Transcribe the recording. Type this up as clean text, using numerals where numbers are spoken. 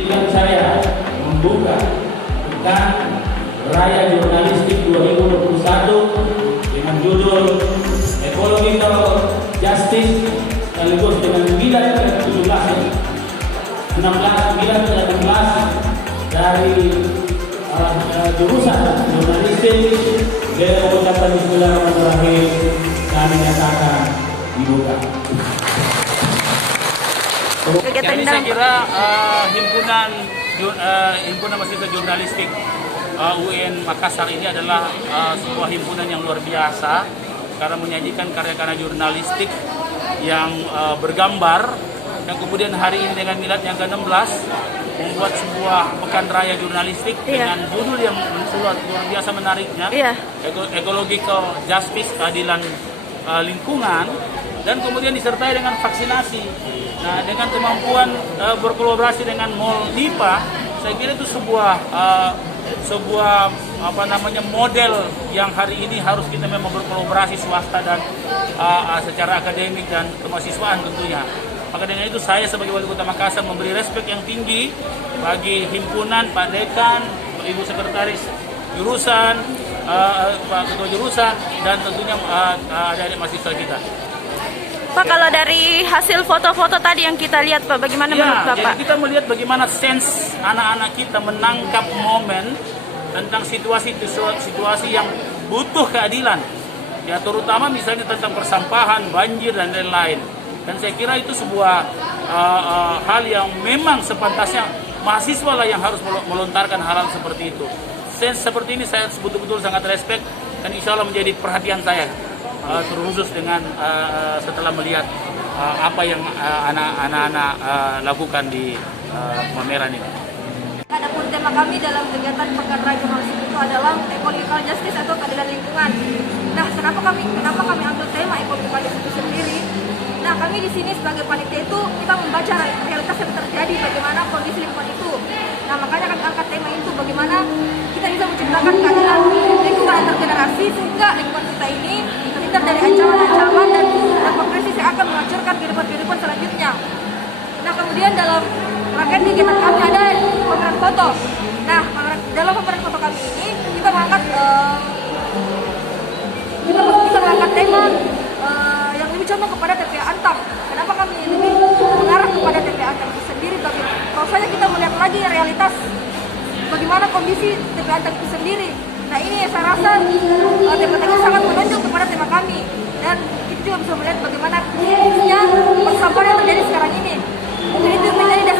Dengan saya membuka Pekan Raya Jurnalistik 2021 dengan judul Ecological Justice sekaligus dengan 9 dari jurusan jurnalistik. Dengan mengucapkan bismillahirrahmanirrahim, kami nyatakan dibuka. Jadi saya kira himpunan mahasiswa jurnalistik UIN Makassar ini adalah sebuah himpunan yang luar biasa karena menyajikan karya-karya jurnalistik yang bergambar, dan kemudian hari ini dengan milad yang ke-16 membuat sebuah pekan raya jurnalistik dengan judul yang luar biasa menariknya, Ecological Justice, keadilan lingkungan, dan kemudian disertai dengan vaksinasi. Nah, dengan kemampuan berkolaborasi dengan Mall NIPA, saya kira itu sebuah model yang hari ini harus kita memang berkolaborasi swasta dan secara akademik dan kemahasiswaan tentunya. Maka dengan itu saya sebagai Wali Kota Makassar memberi respek yang tinggi bagi himpunan, Pak Dekan, Ibu Sekretaris jurusan, Pak Ketua jurusan, dan tentunya adik-adik mahasiswa kita. Pak, kalau dari hasil foto-foto tadi yang kita lihat, Pak, bagaimana menurut Bapak? Jadi kita melihat bagaimana sense anak-anak kita menangkap momen tentang situasi yang butuh keadilan. Ya, terutama misalnya tentang persampahan, banjir, dan lain-lain. Dan saya kira itu sebuah hal yang memang sepantasnya mahasiswa lah yang harus melontarkan hal-hal seperti itu. Sense seperti ini saya betul-betul sangat respect, dan insya Allah menjadi perhatian saya. Terkhusus dengan setelah melihat apa yang anak-anak lakukan di pameran ini. Adapun tema kami dalam kegiatan Pekan Raya Jurnalistik itu adalah Ecological Justice atau keadilan lingkungan. Nah, kenapa kami ambil tema Ecological Justice itu sendiri? Nah, kami di sini sebagai panitia itu kita membaca realitas yang terjadi, bagaimana kondisi lingkungan itu. Nah, makanya kami angkat tema itu, bagaimana kita bisa menciptakan keadilan lingkungan antar generasi sehingga lingkungan kita ini terhindar dari ancaman-ancaman dan dampak krisis yang akan menghancurkan kehidupan selanjutnya. Nah, kemudian dalam rangkaian kegiatan kami ada pameran foto. Nah, dalam pameran foto kami ini kita mengangkat tema yang lebih condong kepada TPA Antam. Kenapa kami lebih mengarah kepada TPA Antam itu sendiri? Kalau saja kita melihat lagi realitas bagaimana kondisi TPA Antam itu sendiri. Nah, ini saya rasa tema ini sangat menonjol kepada tema kami, dan kita juga bisa melihat bagaimana kritisnya persampahan yang terjadi sekarang ini. Dan itu menjadi dasar